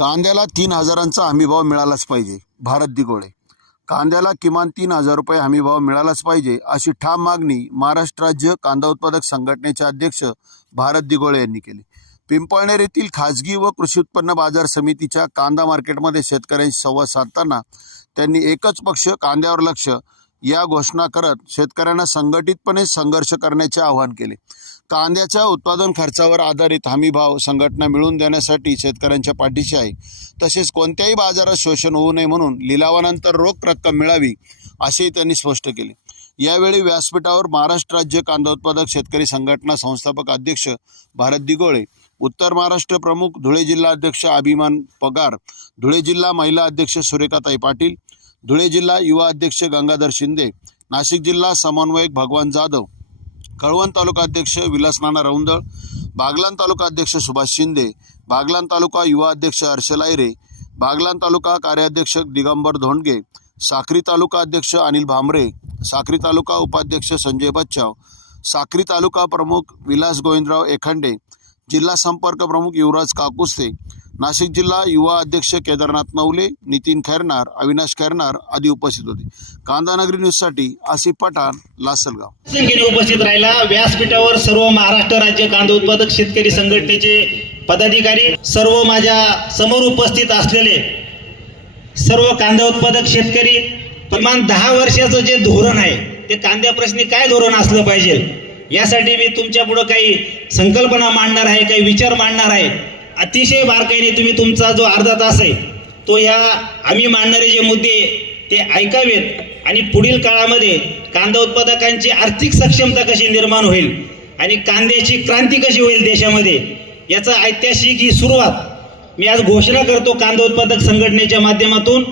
कांद्याला तीन हजारांचा हमीभाव मिळालाच पाहिजे भारत दिगोळे कांद्याला किमान तीन हजार रुपये हमीभाव मिळालाच पाहिजे अशी ठाम मागणी महाराष्ट्र राज्य कांदा उत्पादक संघटनेचे अध्यक्ष भारत दिगोळे यांनी केली. पिंपळनेर येथील खाजगी व कृषी उत्पन्न बाजार समितीच्या कांदा मार्केटमध्ये शेतकऱ्यांशी संवाद साधताना त्यांनी एकच पक्ष कांद्यावर लक्ष या घोषणा करत शेतकऱ्यांना संघटितपणे संघर्ष करण्याचे आवाहन केले. कांद्याच्या उत्पादन खर्चावर आधारित हमीभाव संघटना मिळवून देण्यासाठी शेतकऱ्यांच्या पाठीशी आहे. तसेच कोणत्याही बाजारात शोषण होऊ नये म्हणून लिलावानंतर रोख रक्कम मिळावी असेही त्यांनी स्पष्ट केले. यावेळी व्यासपीठावर महाराष्ट्र राज्य कांदा उत्पादक शेतकरी संघटना संस्थापक अध्यक्ष भारत दिगोळे उत्तर महाराष्ट्र प्रमुख धुळे जिल्हा अध्यक्ष अभिमान पगार धुळे जिल्हा महिला अध्यक्ष सुरेखाताई पाटील धुळे जिल्हा युवा अध्यक्ष गंगाधर शिंदे नाशिक जिल्हा समन्वयक भगवान जाधव कळवण तालुका अध्यक्ष विलास नाना रौंदळ बागलान तालुका अध्यक्ष सुभाष शिंदे बागलान तालुका युवा अध्यक्ष हर्षल आयरे बागलान तालुका कार्याध्यक्ष दिगंबर धोंडगे साक्री तालुका अध्यक्ष अनिल भांबरे साक्री तालुका उपाध्यक्ष संजय बच्चाव साक्री तालुका प्रमुख विलास गोविंदराव एखंडे जिल्हा संपर्क प्रमुख युवराज काकुस्ते नाशिक जिल्हा युवा अध्यक्ष केदारनाथ नवले नितीन खैरनार अविनाश खैरनार आदी उपस्थित होते. कांदानगरी न्यूजसाठी आसिफ पठाण लासलगाव. उपस्थित राहिला व्यासपीठावर सर्व महाराष्ट्र राज्य कांदा उत्पादक शेतकरी संघटनेचे पदाधिकारी सर्व माझ्यासमोर उपस्थित असलेले सर्व कांदा उत्पादक शेतकरी किमान दहा वर्षाचं जे धोरण आहे ते कांद्याप्रश्नी काय धोरण असलं पाहिजे? यासाठी मी तुमच्या पुढं काही संकल्पना मांडणार आहे काही विचार मांडणार आहे. अतिशय बारकाईने तुम्ही तुमचा जो अर्धा तास आहे तो ह्या आम्ही मांडणारे जे मुद्दे ते ऐकावेत आणि पुढील काळामध्ये कांदा उत्पादकांची आर्थिक सक्षमता कशी निर्माण होईल आणि कांद्याची क्रांती कशी होईल देशामध्ये याचा ऐतिहासिक ही सुरुवात मी आज घोषणा करतो कांदा उत्पादक संघटनेच्या माध्यमातून.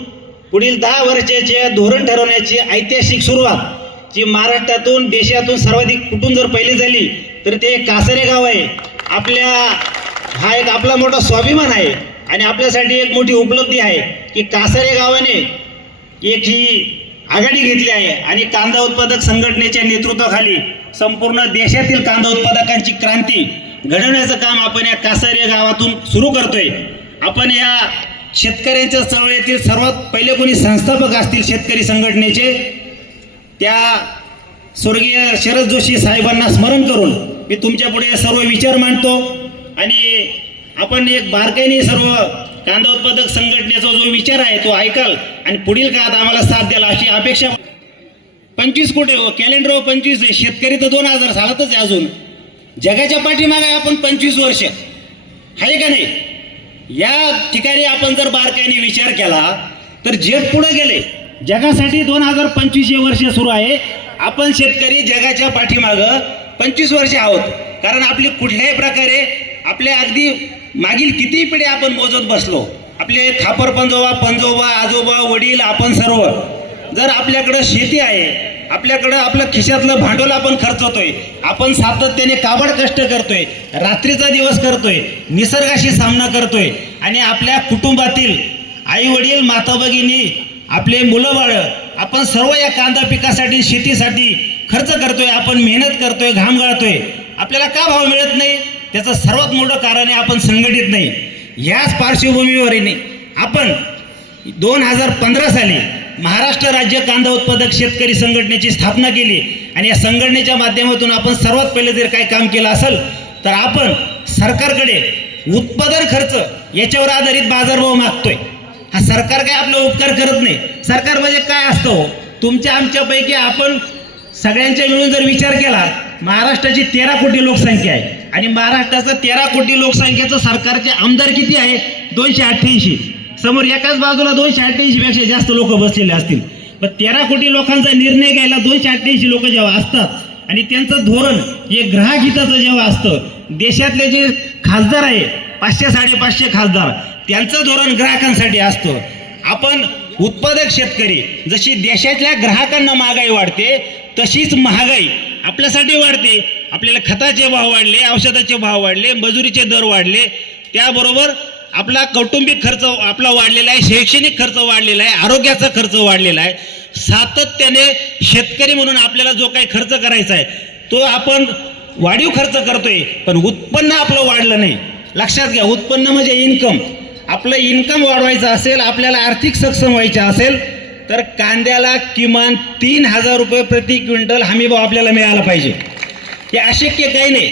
पुढील दहा वर्षाचे धोरण ठरवण्याची ऐतिहासिक सुरुवात जी महाराष्ट्रातून देशातून सर्वाधिक कुठून जर पहिली झाली तर ते कासरे गाव आहे. आपल्या हा एक आपला मोठा स्वाभिमान आहे. आणि आपल्यासाठी एक मोठी उपलब्धी आहे की कासारे गावाने एक ही आघाडी घेतली आहे आणि कांदा उत्पादक संघटनेच्या नेतृत्वाखाली संपूर्ण देशातील कांदा उत्पादकांची क्रांती घडवण्याचं काम आपण या कासारे गावातून सुरू करतोय. आपण या शेतकऱ्यांच्या चळवळीतील सर्वात पहिले कोणी संस्थापक असतील शेतकरी संघटनेचे त्या स्वर्गीय शरद जोशी साहेबांना स्मरण करून मी तुमच्यापुढे सर्व विचार मांडतो. आणि आपण एक बारकाईने सर्व कांदा उत्पादक संघटनेचा जो विचार आहे तो ऐकाल आणि पुढील काळात आम्हाला साथ द्याल अशी अपेक्षा पंचवीस कोटी हो, कॅलेंडर हो पंचवीस आहे. शेतकरी तर दोन हजार सालातच आहे अजून. जगाच्या पाठीमागे आपण पंचवीस वर्ष. आहे का नाही? या ठिकाणी आपण जर बारकाईने विचार केला तर जग पुढे गेले. जगासाठी दोन हजार पंचवीस हे वर्ष सुरू आहे. आपण शेतकरी जगाच्या पाठीमागं पंचवीस वर्ष आहोत. कारण आपली कुठल्याही प्रकारे आपल्या अगदी मागील कितीही पिढी आपण मोजत बसलो आपले खापर पंजोबा पंजोबा आजोबा वडील आपण सर्व जर आपल्याकडं शेती आहे आपल्याकडं आपलं खिशातलं भांडवल आपण खर्चतोय आपण सातत्याने काबड कष्ट करतोय रात्रीचा दिवस करतोय निसर्गाशी सामना करतोय आणि आपल्या कुटुंबातील आई वडील माता भगिनी आपले मुलं बाळ आपण सर्व या कांदा पिकासाठी शेतीसाठी खर्च करतोय आपण मेहनत करतोय घाम गाळतोय आपल्याला का भाव मिळत नाही? त्याचं सर्वात मोठं कारण आहे आपण संघटित नाही. याच पार्श्वभूमीवरीने आपण दोन हजार पंधरा साली महाराष्ट्र राज्य कांदा उत्पादक शेतकरी संघटनेची स्थापना केली आणि या संघटनेच्या माध्यमातून आपण सर्वात पहिले जर काय काम केलं असेल तर आपण सरकारकडे उत्पादन खर्च याच्यावर आधारित बाजारभाव मागतोय. हा सरकार काय आपला उपकार करत नाही. सरकार म्हणजे काय असतं? हो? तुमच्या आमच्यापैकी आपण सगळ्यांच्या मिळून जर विचार केला महाराष्ट्राची तेरा कोटी लोकसंख्या आहे. आणि महाराष्ट्राचं तेरा कोटी लोकसंख्येचं सरकारचे आमदार किती आहे? दोनशे अठ्ठ्याऐंशी. समोर एकाच बाजूला दोनशे अठ्ठ्याऐंशी पेक्षा जास्त लोक बसलेले असतील. पण तेरा कोटी लोकांचा निर्णय घ्यायला दोनशे अठ्ठ्याऐंशी लोक जेव्हा असतात आणि त्यांचं धोरण हे ग्राहक हिताचं जेव्हा असतं देशातले जे खासदार आहे पाचशे साडेपाचशे खासदार त्यांचं धोरण ग्राहकांसाठी असतं. आपण उत्पादक शेतकरी जशी देशातल्या ग्राहकांना महागाई वाढते तशीच महागाई आपल्यासाठी वाढते. आपल्याला खताचे भाव वाढले औषधाचे भाव वाढले मजुरीचे दर वाढले. त्याबरोबर आपला कौटुंबिक खर्च आपला वाढलेला आहे शैक्षणिक खर्च वाढलेला आहे आरोग्याचा खर्च वाढलेला आहे. सातत्याने शेतकरी म्हणून आपल्याला जो काही खर्च करायचा आहे तो आपण वाढीव खर्च करतोय पण उत्पन्न आपलं वाढलं नाही. लक्षात घ्या उत्पन्न म्हणजे इन्कम आपलं इन्कम वाढवायचं असेल आपल्याला आर्थिक सक्षम व्हायचं असेल तर कांद्याला किमान तीन हजार रुपये प्रति क्विंटल हमीभाव आपल्याला मिळाला पाहिजे. हे अशक्य काही नाही